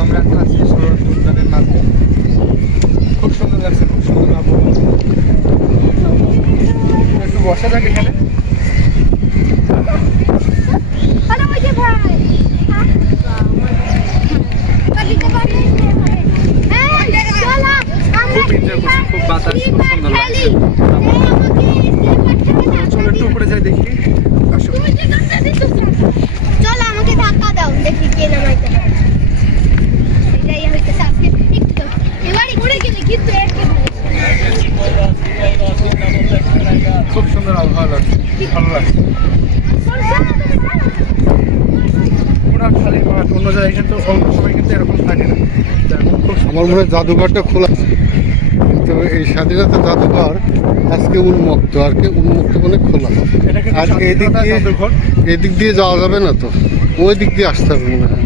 আমরা এখন আছি সরোবর উদ্যানের মাঝে। খুব সুন্দর লাগছে খুব সুন্দর আবহাওয়া। একটু বসা যাক এখানে? Eh, Lola! খুব এনজয় করছি খুব বাতাস খুব সুন্দর লাগছে। চলো একটু উপরে যাই দেখি। আসো খুব সুন্দর আবহাওয়া লাগছে ভালো লাগছে। খালি মাঠ অন্য জায়গায় কিন্তু কিন্তু এরকম থাকে না। আমার মনে হয় জাদুঘরটা খোলা আছে। কিন্তু এই স্বাধীনতা জাদুঘর আজকে উন্মুক্ত আর কি উন্মুক্ত মানে খোলা। আর এদিক দিয়ে এদিক দিয়ে যাওয়া যাবে না তো। ওই দিক দিয়ে আসতে হবে মনে হয়।